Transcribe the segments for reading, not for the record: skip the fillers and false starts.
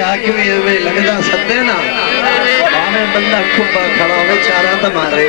आके वे लगदा सत्ते ना भावे बंदा खुब्बा खड़ा हो चारा तो मारे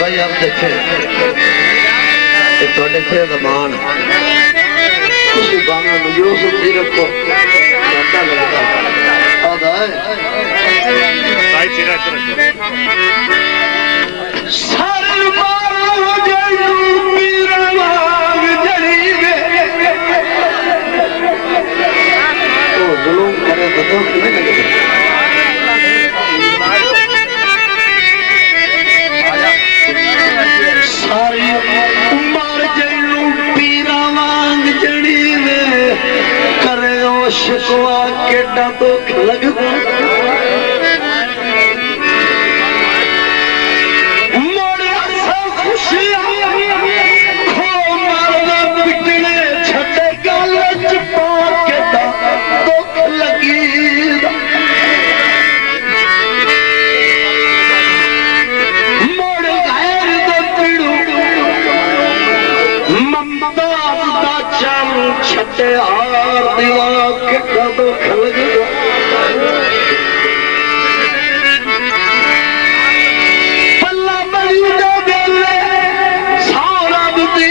भाई आप देखे थोड़े थे जमान जो समझी रखो लगता आधा है जुलूम करे तो दुख नहीं लगे सारी उमर जलू पीरा वांग जड़ी में करे शिकवा केड़ा दुख लगदा मोड़िया सा खुशियां खो मारदा पिटने छटे गल च पा केड़ा दुख लगीदा छटे हार दीवा कितना दुख लगदा पल्ला बड़ी दे बेले सारा बुद्धि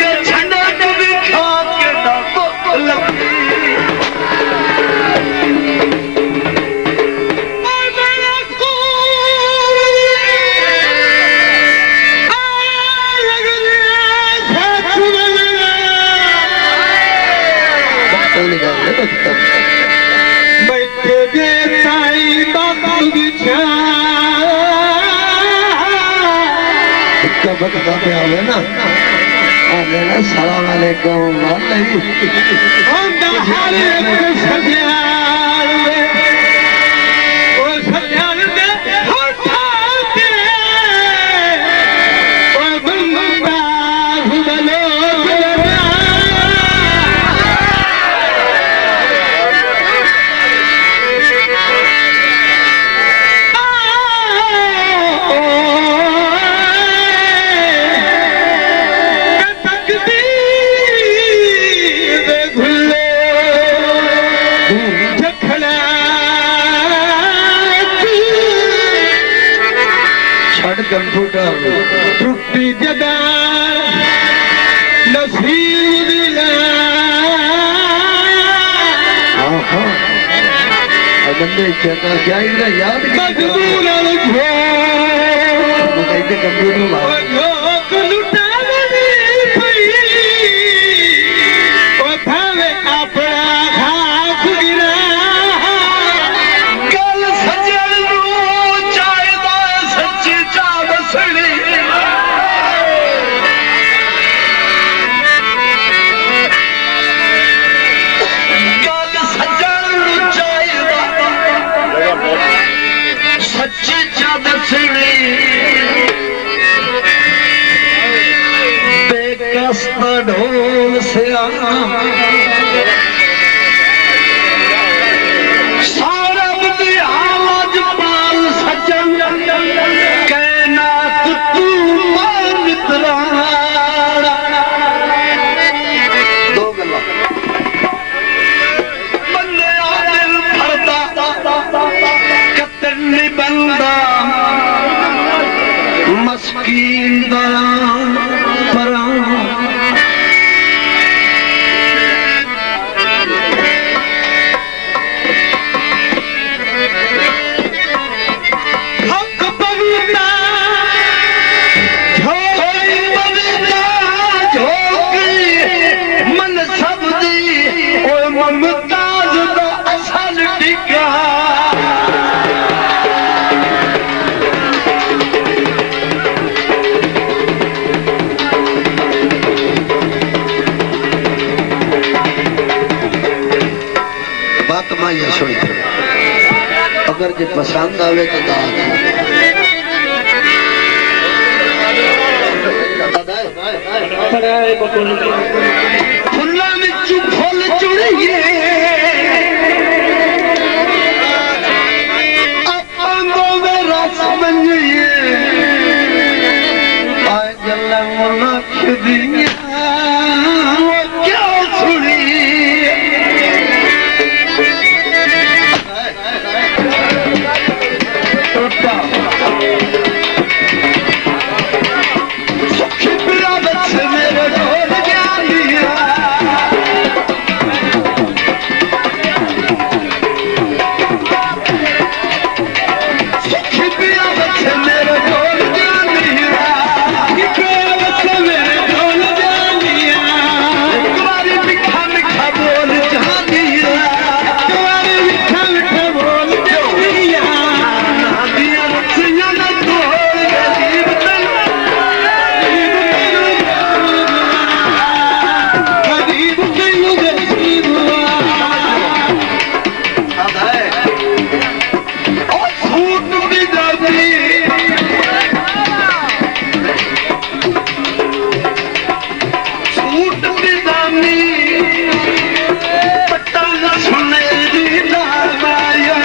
में छंडा कभी खा के दुख लगदा आवे ना सलाम अलैकुम कंप्यूटर टूटी जदा नसीब दिला बंदे चेता क्या इधर याद मजबूर कंप्यूटर मगर जे पसंद आवे तो दाद फुल्ला में फुल चुड़िए अंगों में रस बनिए आजल मुलक दिया वो क्या सुनी सुखी बिरादत से मेरे ढोल ज्ञान दिया सुखी बिरादत से मेरे ढोल ज्ञान दिया बिरादत से मेरे ढोल ज्ञान दिया तुम्हारी मिठा मिठा बोल जहाँ दिया तुम्हारी मिठा मिठा बोल क्यों दिया ना दिया रसिया ना तोड़ गरीब तन गरीब क्यों गरीब और फूट भी जाती सूट भी दामी पटल सुने दी लावाया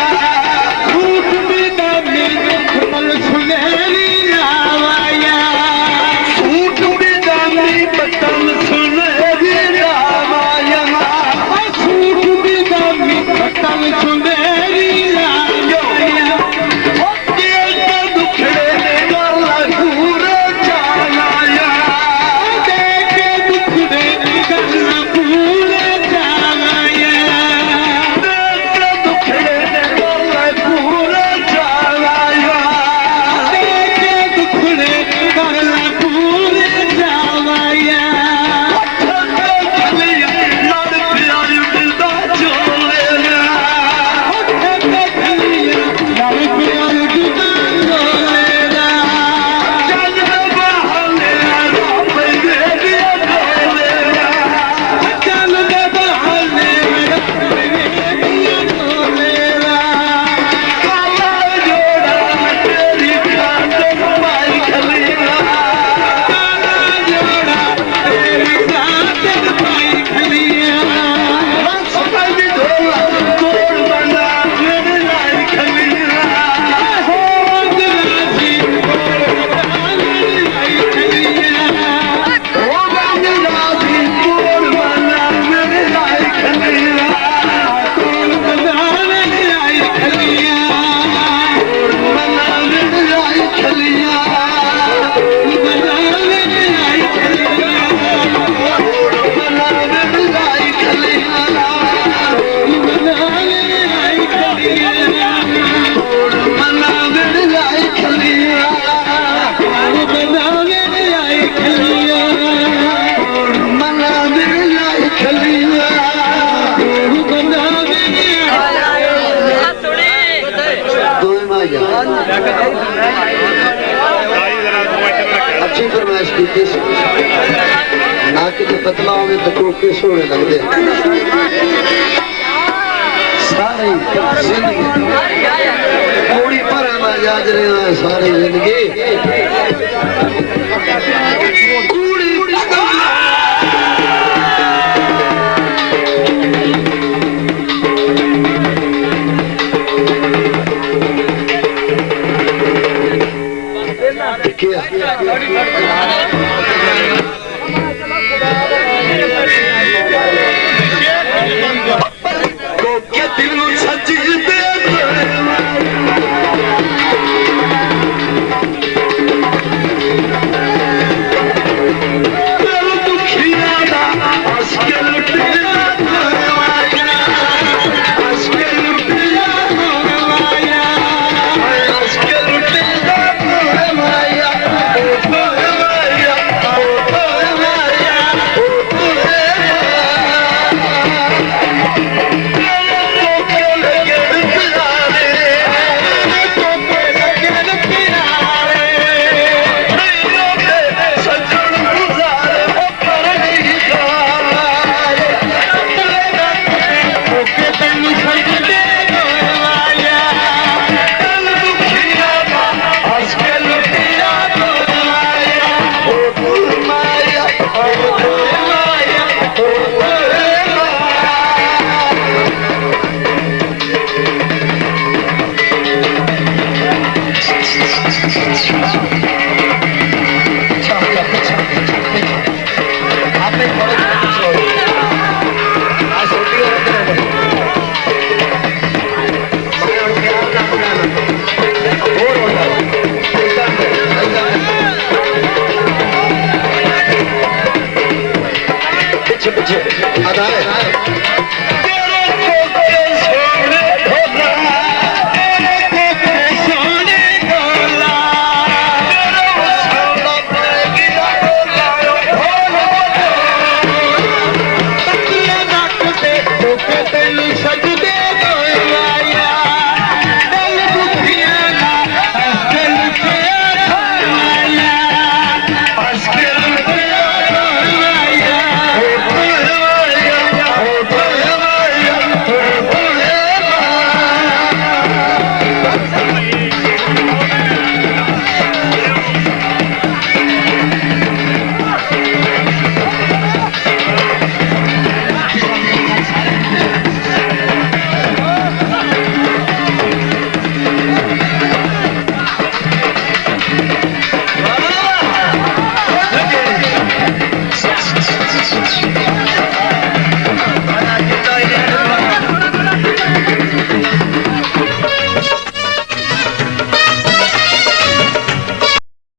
सूट भी दामी पटल सुने दी लावाया सूट भी दामी पटल सुने दी लावाया सूट भी दामी पटल सुने दी लावाया ओ दिल के दुखड़े ने गला पूरे जालाया देखे दुखड़े ने गला पूरे जालाया देखे दुखड़े ने गला पूरे जालाया देखे दुखड़े ने गला पूरे जालाया लड़ प्यारी दिलदा चोलेला लड़ प्यारी दिलदा चोलेला चल बहाने रब दे दिया चोलेला चल बहाने रब दे दिया चोलेला काला जोड़ा तेरी खातिर पाई खलीला काला जोड़ा तेरी खातिर पाई खलीला सफाई ढोला तोड़ बना मेरे लाई खलीला हो दिलासी तोड़ बना मेरे लाई खलीला हो दिलासी तोड़ बना मेरे लाई खलीला तोड़ बना मेरे लाई खलीला तोड़ बना मेरे लाई खलीला बना मेरे लाई खलीला तोड़ बना मेरे लाई खलीला बना मेरे लाई खलीला तोड़ बना मेरे लाई खलीला बना मेरे लाई खलीला तोड़ बना मेरे लाई खलीला तोड़ बना मेरे अच्छी फरमाइश की ना कि पतला होवे तो कोके सोने लगते सारी जिंदगी थोड़ी पर याद रहे सारी जिंदगी